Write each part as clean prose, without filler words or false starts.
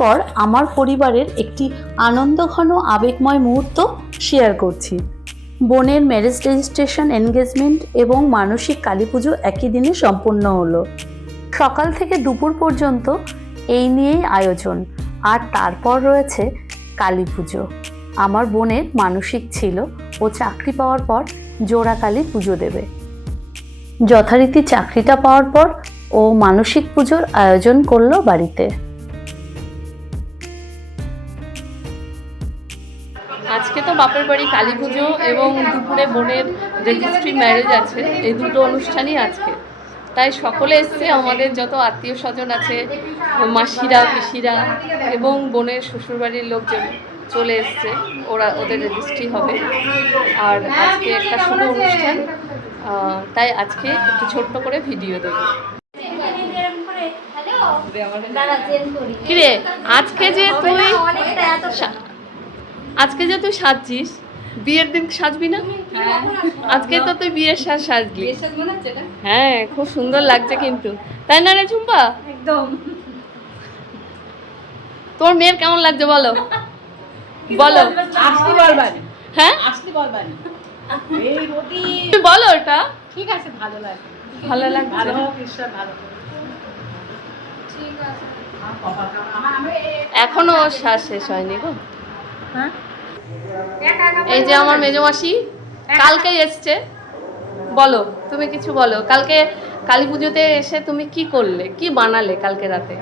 পর আমার পরিবারের একটি আনন্দঘন আবেগময় মুহূর্ত শেয়ার করছি। বোনের ম্যারেজ রেজিস্ট্রেশন, এনগেজমেন্ট এবং মানসিক কালী পুজো একই দিনে সম্পূর্ণ হলো। সকাল থেকে দুপুর পর্যন্ত এই নিয়েই আয়োজন। আর তারপর রয়েছে কালী পুজো। আমার বোনের মানসিক ছিল ও চাকরি পাওয়ার পর জোড়া কালী পুজো দেবে। যথারীতি চাকরিটা পাওয়ার পর ও মানসিক পুজোর আয়োজন করলো বাড়িতে। আজকে তো বাপের বাড়ি কালী পুজো এবং দুপুরে বোনের রেজিস্ট্রি ম্যারেজ আছে, এই দুটো অনুষ্ঠানই আজকে। তাই সকলে এসছে, আমাদের যত আত্মীয় স্বজন আছে, মাসিরা, পিসিরা এবং বোনের শ্বশুরবাড়ির লোকজন চলে এসছে। ওদের রেজিস্ট্রি হবে। আর আজকে একটা শুভ অনুষ্ঠান, তাই আজকে একটু ছোট্ট করে ভিডিও দেবো। কিরে, আজকে যে তুই সাজছিস, বিয়ের দিন সাজবি না? আজকে তো তুই বিয়ের সাজলি। হ্যাঁ, খুব সুন্দর লাগছে কিন্তু, তাই না রে ঝুম্পা? একদম। তোর মেয়ের কেমন লাগছে বলো? বলো। হ্যাঁ, বলো ওটা। ঠিক আছে, ভালো লাগে। ভালো লাগছে। এখনো শ্বাস শেষ হয়নি গো। হ্যাঁ, এই যে আমার মেজো মাসি কালকে এসছে। বলো, তুমি কিছু বলো। কালকে কালী পুজোতে এসে তুমি কি করলে, কি বানালে কালকে রাতে?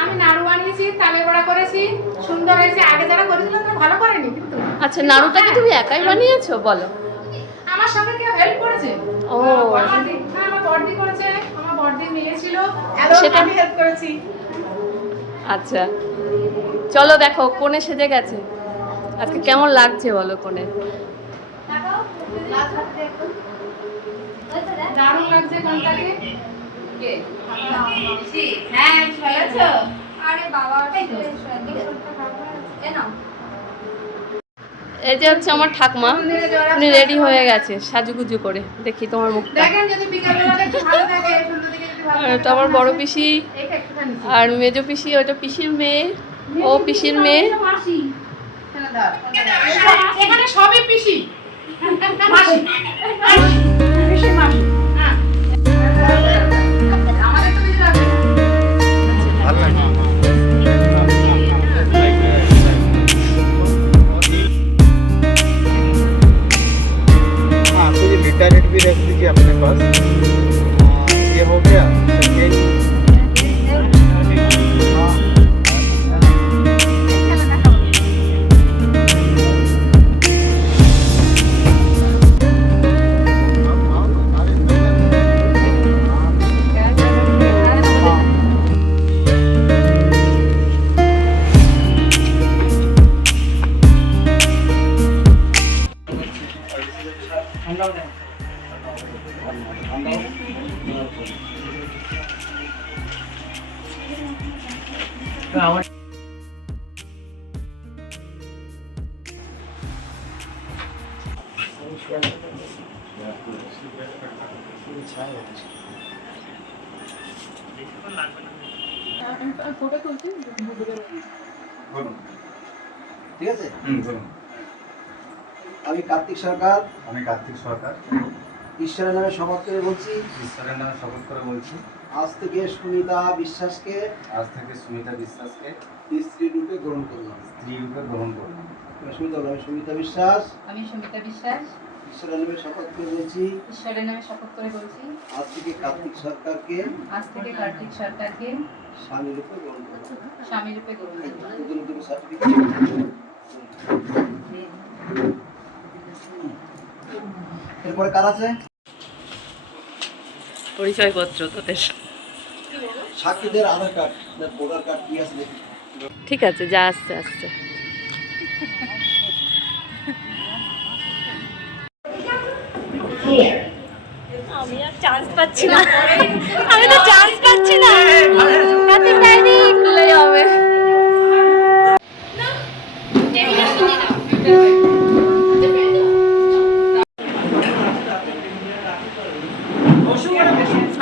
আমি নাড়ু বানিয়েছি, তালে বড়া করেছি, সুন্দর হয়েছে। আগে যারা করেছিল তারা ভালো করেনি কিন্তু। আচ্ছা, নাড়ুটা কি তুমি একাই বানিয়েছো? বলো। আমার সঙ্গে কেউ হেল্প করেছে? ও, আমার বড়দি করেছে, আমার বড়দি মেয়ে ছিল, সেটা আমি হেল্প করেছি। আচ্ছা, চলো দেখো কোণে সেজে গেছে। আজকে কেমন লাগছে বলো কোণে? দারুণ লাগছে কোনটাকে? কে? হ্যাঁ, চলেছো? আরে বাবা, এই যে হচ্ছে আমার ঠাকমা, উনি রেডি হয়ে গেছে সাজুগুজু করে। দেখি তোমার মুখটা। দেখেন যদি বিকালবেলা একটু ভালো থাকে, সুন্দর দিকে যদি ভালো আর এটা আমার বড় পিসি, এইটা একটুখানি আর মেজো পিসি, ওটা পিসির মেয়ে, ও পিসির মেয়ে। মাসি এখানে সবই পিসি। মাসি পিসি মাসি। হ্যাঁ, আমাদের তো দিতে হবে। ভালো লাগে। हाँ, तो ये बीटा रेट भी रख दीजिए अपने पास। ये हो गया। ঠিক আছে। আমি কার্তিক সরকার ঈশ্বরের নামে শপথ করে বলছি আজ থেকে সুমিতা বিশ্বাসকে স্ত্রী রূপে গ্রহণ করলাম। আমি সুমিতা বিশ্বাস ঈশ্বরের নামে শপথ করে বলছি আজ থেকে কার্তিক সরকারকে স্বামী রূপে গ্রহণ করলাম। এরপরে কার আছে? পরিচয়পত্র তোদের। সাক্ষীদের আধার কার্ড না ভোটার কার্ড কি আছে দেখি। ঠিক আছে, যা আসছে আসছে। আমি আর চান্স পাচ্ছি না। আমি তো চান্স পাচ্ছি না। কার্তিক ডাইনি খুললেই হবে।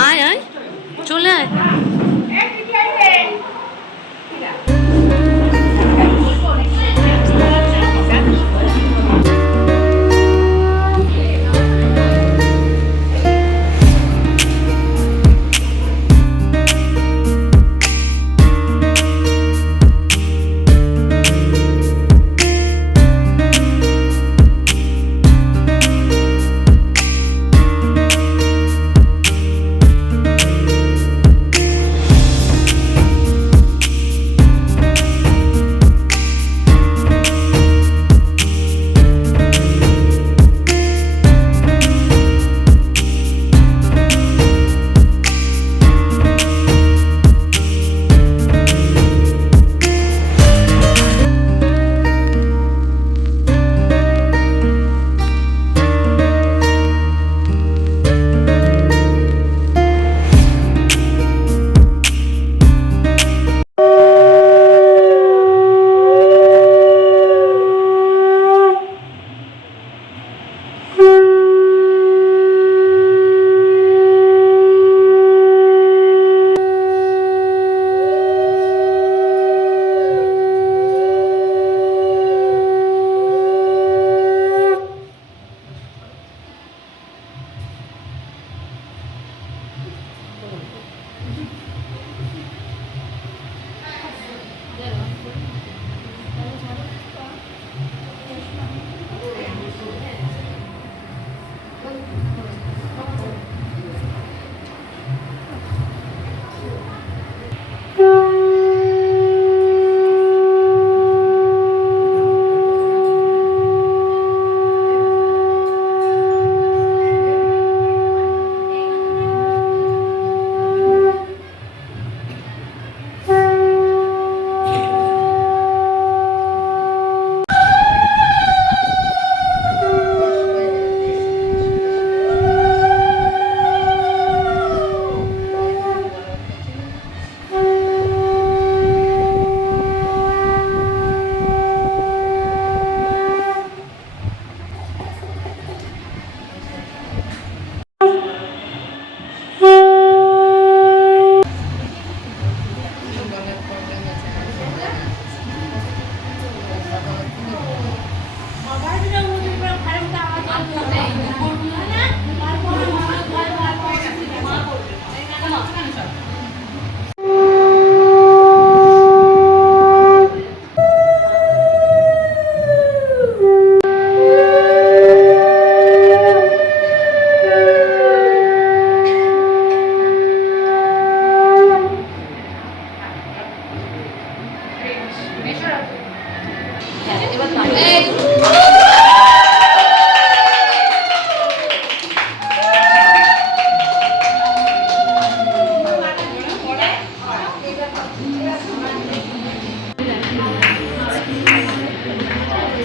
আয় আয়, চলে আয়।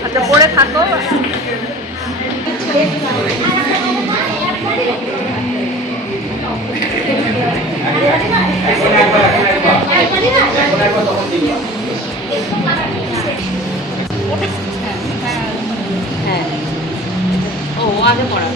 আচ্ছা পরে থাকো। হ্যাঁ ও আগে পড়া।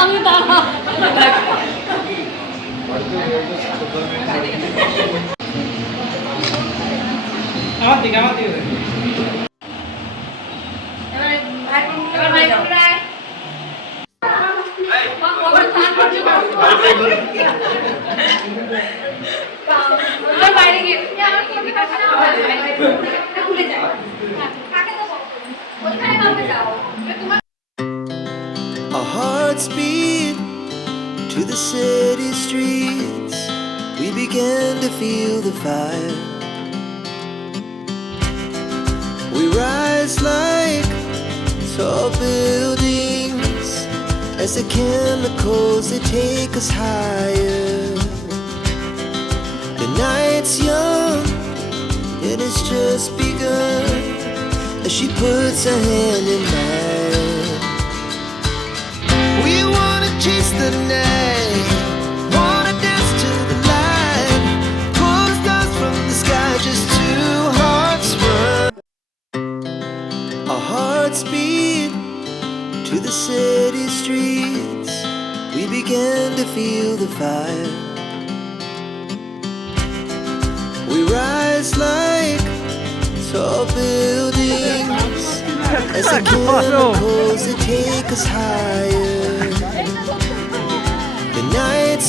আমি দাঁড়া আমার দিকে বাইরে গিয়ে Our hearts beat to the city streets. We began to feel the fire. We rise like tall buildings as the chemicals they take us higher. The night's young and it's just begun as she puts her hand in mine. We wanna chase the night, wanna dance to the light, pull the stars from the sky, just two hearts run. Our hearts beat to the city streets. We began to feel the fire. We rise like tall buildings as the chemicals that take us higher. The nights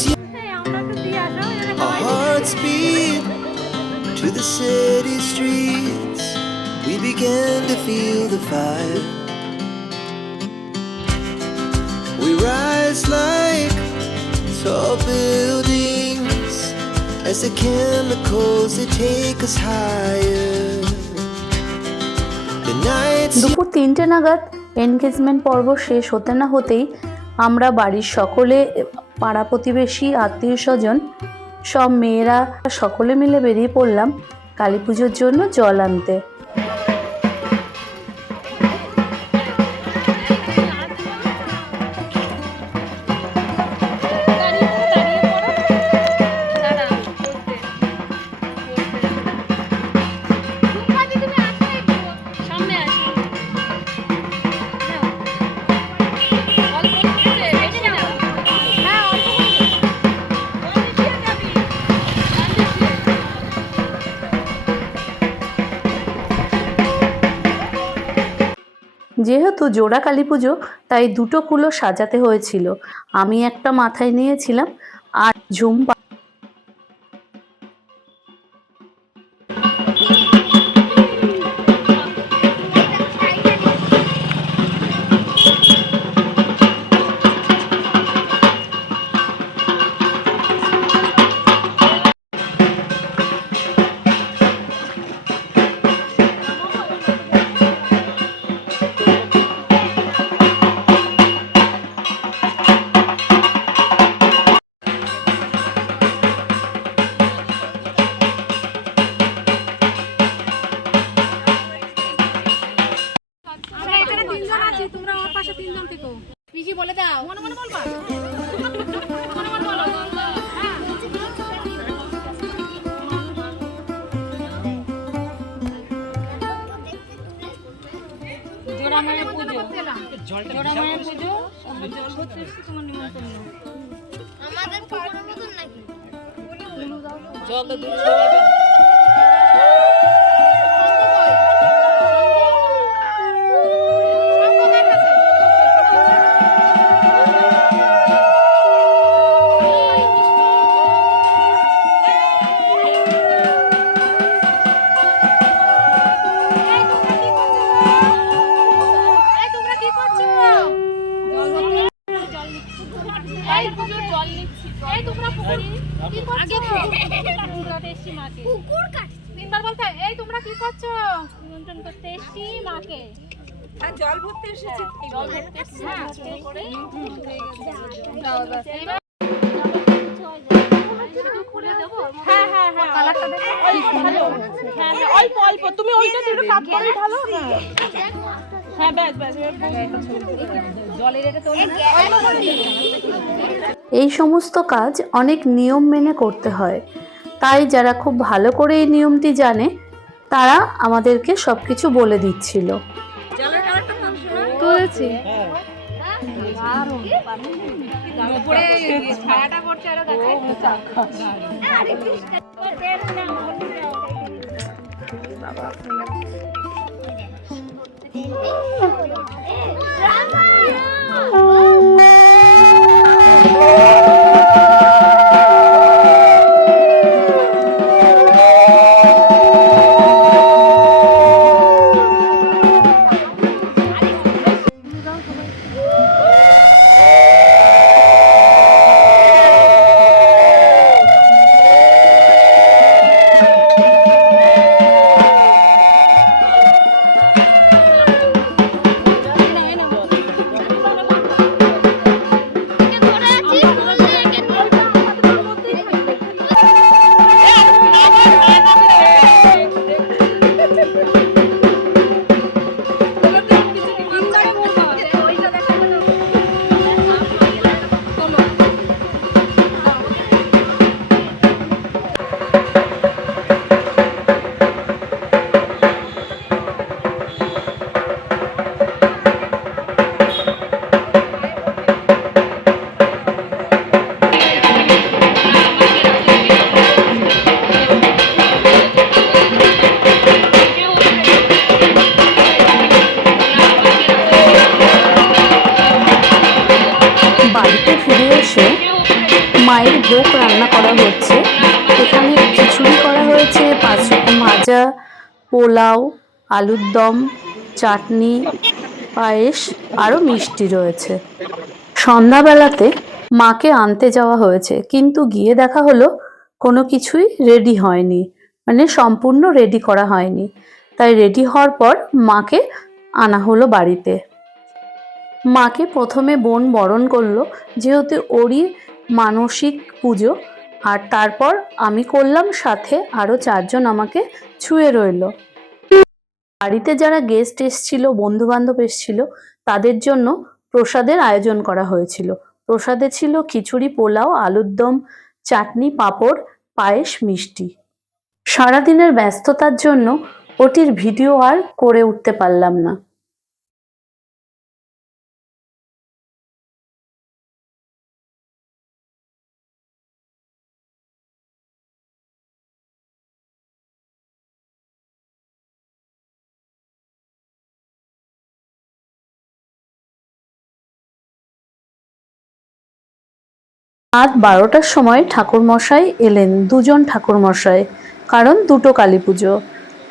our hearts beat to the city streets. We began to feel the fire. We rise like as the chemicals they take us higher. The nights দুপুর 3টে নাগাদ engagement পর্ব শেষ হতে না হতেই আমরা বাড়ির সকলে, পাড়া প্রতিবেশী, আত্মীয় স্বজন, সব মেয়েরা সকলে মিলে বেরিয়ে পড়লাম কালী পুজোর জন্য জল আনতে। যেহেতু জোড়া কালী পুজো তাই দুটো কুলো সাজাতে হয়েছিল। আমি একটা মাথায় নিয়েছিলাম আর ঝুমপা আমরা এখানে 3 জন আছি, তোমরা ওর পাশে 3 জন থেকো। পিসি বলে দাও, মনে মনে বলবা, মনে মনে বলো। হ্যাঁ, জোড়া মায়ের পুজো, জোড়া মায়ের পুজো, জল ভরতে এসেছি, তোমার নিমন্ত্রণ নেই। আমাদের পুকুরের মতন নাকি? জল তো দূর পুকুর কাটছে। 3 বার বলতে, এই তোমরা কি করছো? নিমন্ত্রণ করতে এসেছি মাকে। আর জল ভরতে এসেছি। জল ভরতে এসেছি, হ্যাঁ, ছোট করে। খুলে দেবো। হ্যাঁ হ্যাঁ হ্যাঁ, কালারটা দেখো। ওই ভালো। হ্যাঁ হ্যাঁ, অল্প অল্প, তুমি ওইটা একটু কাট করে ঢালো। হ্যাঁ ব্যাস ব্যাস, জলের এটা তোলে না। এই সমস্ত কাজ অনেক নিয়ম মেনে করতে হয়, তাই যারা খুব ভালো করে এই নিয়মটি জানে তারা আমাদেরকে সবকিছু বলে দিচ্ছিল। তুলেছি। উপরে ছায়াটা পড়ছে আরো গাছে। মায়ের ভোগ রান্না করা হচ্ছে। এখানে খিচুড়ি করা হয়েছে, 5 রকম ভাজা, পোলাও, আলুর দম, চাটনি, পায়েস, আরও মিষ্টি রয়েছে। সন্ধ্যাবেলাতে মাকে আনতে যাওয়া হয়েছে, কিন্তু গিয়ে দেখা হলো কোনো কিছুই রেডি হয়নি, মানে সম্পূর্ণ রেডি করা হয়নি। তাই রেডি হওয়ার পর মাকে আনা হলো বাড়িতে। মাকে প্রথমে বোন বরণ করলো, যেহেতু ওরই মানসিক পুজো, আর তারপর আমি করলাম, সাথে আরও 4 জন আমাকে ছুঁয়ে রইল। বাড়িতে যারা গেস্ট এসছিল, বন্ধু বান্ধব এসছিল, তাদের জন্য প্রসাদের আয়োজন করা হয়েছিল। প্রসাদে ছিল খিচুড়ি, পোলাও, আলুর দম, চাটনি, পাঁপড়, পায়েস, মিষ্টি। সারাদিনের ব্যস্ততার জন্য ওটির ভিডিও আর করে উঠতে পারলাম না। রাত 12টার সময় ঠাকুরমশাই এলেন, 2 জন ঠাকুরমশাই, কারণ 2টো কালী পুজো।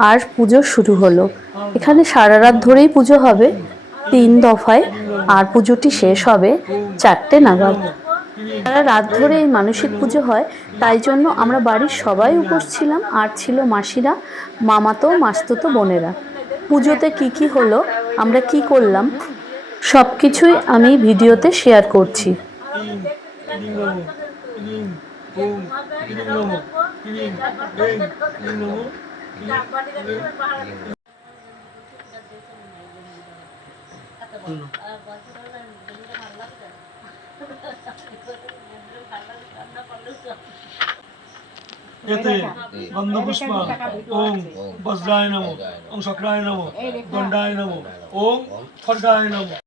আর পুজো শুরু হলো। এখানে সারা রাত ধরেই পুজো হবে 3 দফায়, আর পুজোটি শেষ হবে 4টে নাগাদ। সারা রাত ধরে এই মানসিক পুজো হয়, তাই জন্য আমরা বাড়ির সবাই উপোস ছিলাম, আর ছিল মাসিরা, মামাতো, মাস্তুতো বোনেরা। পুজোতে কি হলো, আমরা কি করলাম, সব কিছুই আমি ভিডিওতে শেয়ার করছি। এতে গন্ধপুষ্পা ওং বজ্রায় নমঃ, ওং শক্রায় নমঃ, দণ্ডায় নমঃ, ওং খড়গায় নমঃ।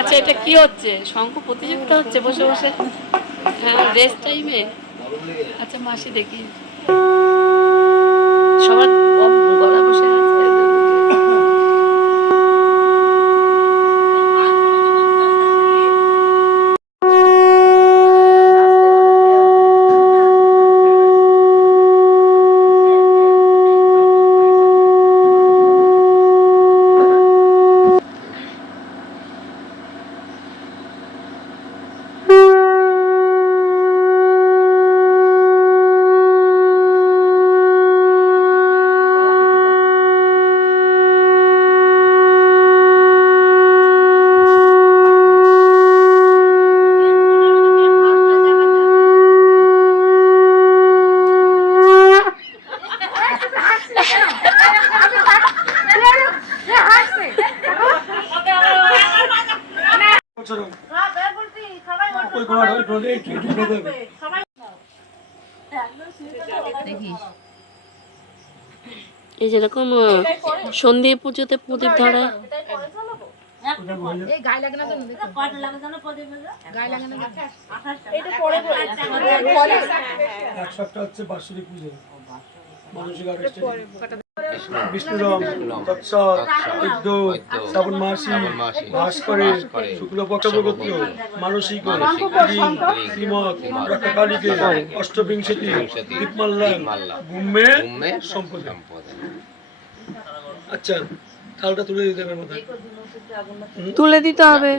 আচ্ছা, এটা কি হচ্ছে? শঙ্খ প্রতিযোগিতা হচ্ছে বসে বসে? হ্যাঁ, রেস্ট টাইমে। আচ্ছা মাসি, দেখি সবার গলা বসে আছে। এই যেরকম সন্ধে পুজোতে প্রদীপ ধরা, এক সপ্তাহ হচ্ছে বার্ষিক পুজো, মানসিক বিষ্ণুরম তৎসৎ বৈদ্য শ্রাবণ মাসি ভাস্করে শুক্লপক্ষগোত্র মানসিক শ্রীমৎ রক্ষাকালীকে অষ্টবিংশতি দীপমাল্যাং ভূমে সম্পদ। আচ্ছা, থালটা তুলে দিতে হবে, মাথায় তুলে দিতে হবে।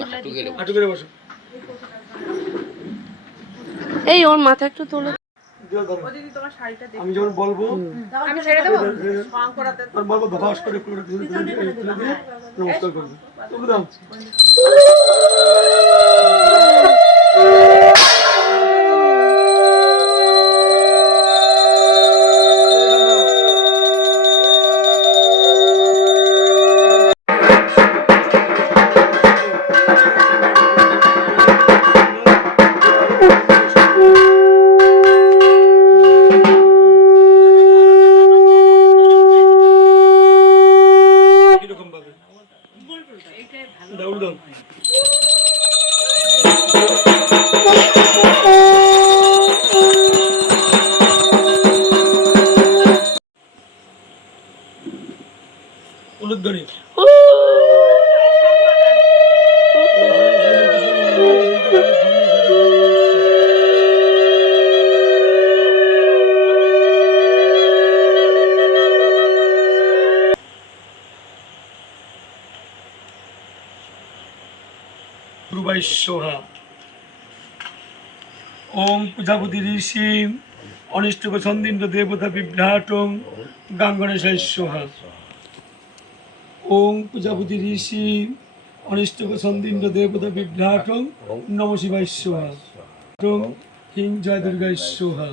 হাঁটু করে বসো। এই ওর মাথা একটু তুলে। আমি যখন বলবো আমি ছেড়ে দেবো, বলবো ধবাস করে তুলে দিয়ে নমস্কার করবে। তুলে দাও। উলুধ্বনি। পূর্বাই সোহা। ওং প্রজাপতি ঋষি অনিষ্টক সন্দিন্দ দেবতা বিভ্রাটং গাঙ্গনেশায় সোহা। ওং প্রজাপতি ঋষি অনিষ্টক সন্দিন্দ দেবতা বিভ্রাটং নম শিবায় সোহা। হিং জয় দুর্গায় সোহা।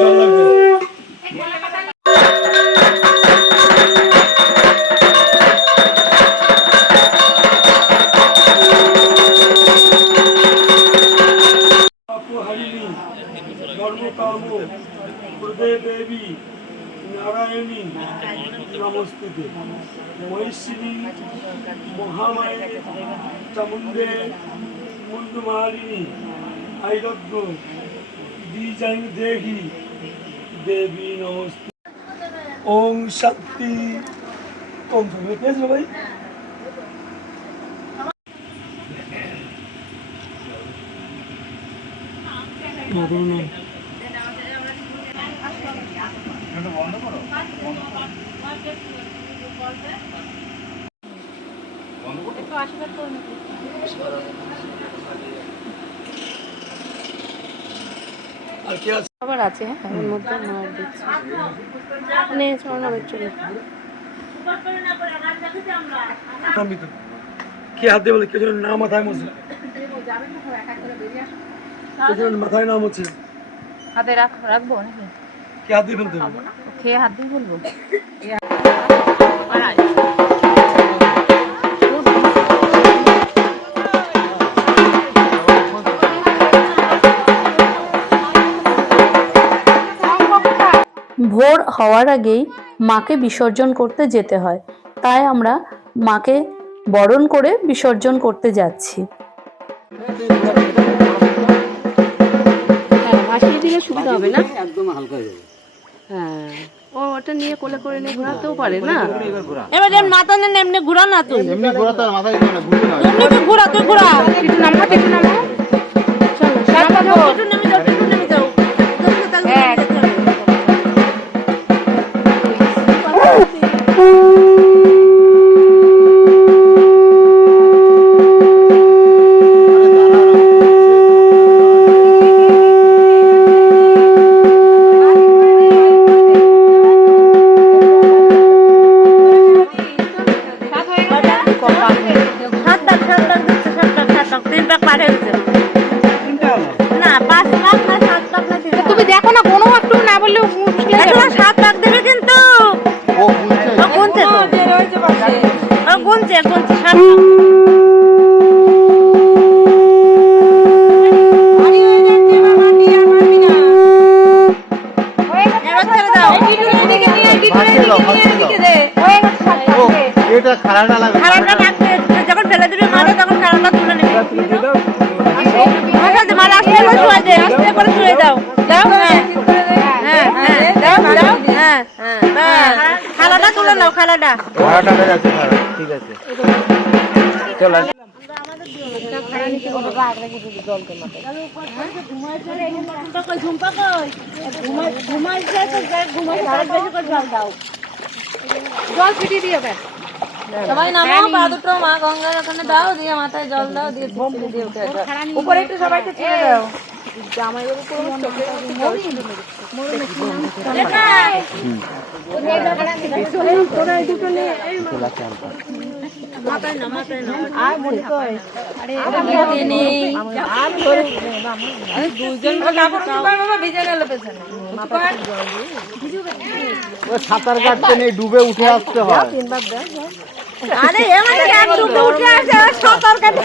জল লাগবে। হরিণী ধর্মকাম হৃদয় দেবী নারায়ণী নমস্তুতে। মহিষিনী মহামায়ে চামুণ্ডে মুন্ডমালিনী আইরজ্ঞ দ্বিজাং দেহি দেবী নমস্তে। ওং শক্তি ওম পেয়েছিল ভাই। আর কি আছে? আবার আছে, হ্যাঁ, ওর মধ্যে মার দিচ্ছি। নে চল চলে। কে হাত দিয়ে বলে কে যেন না মাথায় মরছে, কে যেন মাথায় নাম হচ্ছে, হাতে রাখবো নাকি? কে হাত দিয়ে ফেলতে হবে? খেয়ে হাত দিয়ে বলবো। ভোর হওয়ার আগেই মাকে বিসর্জন করতে যেতে হয়, তাই আমরা মাকে বরণ করে বিসর্জন করতে যাচ্ছি। হ্যাঁ, ভাসিয়ে দিলে সুবিধা হবে না? একদম হালকা হয়ে যাবে। হ্যাঁ, ও ওটা নিয়ে কোলে করে নিয়ে ঘোরাতেও পারে না? এবার মাথা নেন এমনি ঘুরা না তুই, এমনি ঘোরা তো মাথায় দিও না, ঘুরবে না। এমনি তুই ঘুরা, তুই ঘুরা। একটু নামো, একটু নামো। চলো, একটু নেমে যাও, একটু নেমে যাও। হ্যাঁ। তুমি দেখো না, কোনো একটু না বললেও মুশকিল হয়ে যাবে। 7 লাখ দেবে কিন্তু ও গুনছে, ও গুনছে তো, যে রয়েছে পাশে ও গুনছে 7 লাখ। এটা খারাপটা লাগবে, খারাপটা লাগবে, যখন ফেলে দিবি মারে তখন খারাপটা তুলে নিবি। মারা আসতে করে ছুঁয়ে দে, আসতে করে ছুঁয়ে দাও। দাও, হ্যাঁ হ্যাঁ হ্যাঁ, দাও দাও, হ্যাঁ হ্যাঁ, খালাটা তুলে নাও, খালাটা। খারাপটা হয়ে যাচ্ছে, খারাপ, ঠিক আছে চল। জল ছিটিয়ে দিও। সবাই নামো, পা দুটো মা গঙ্গার ওখানে দাও, দিয়ে মাথায় জল দাও, দিয়ে ছিটিয়ে দিয়ে উঠে যাও। উপরে একটু সবাইকে ছিটিয়ে দাও। জামাইয়ের উপর চোখে তোরা এই দুটো নিয়ে মাথায় না, মাথায় না। আর বলি কই, আরে আমি নেই, আর ধরে আরে দুজন কাপড় বাবা ভিজে গেল পেছনে। ও সাঁতার কাটতে নেই, ডুবে উঠে আসতে হয়। আরে এমন কি আর ডুবে উঠে আসে, সাঁতার কাটে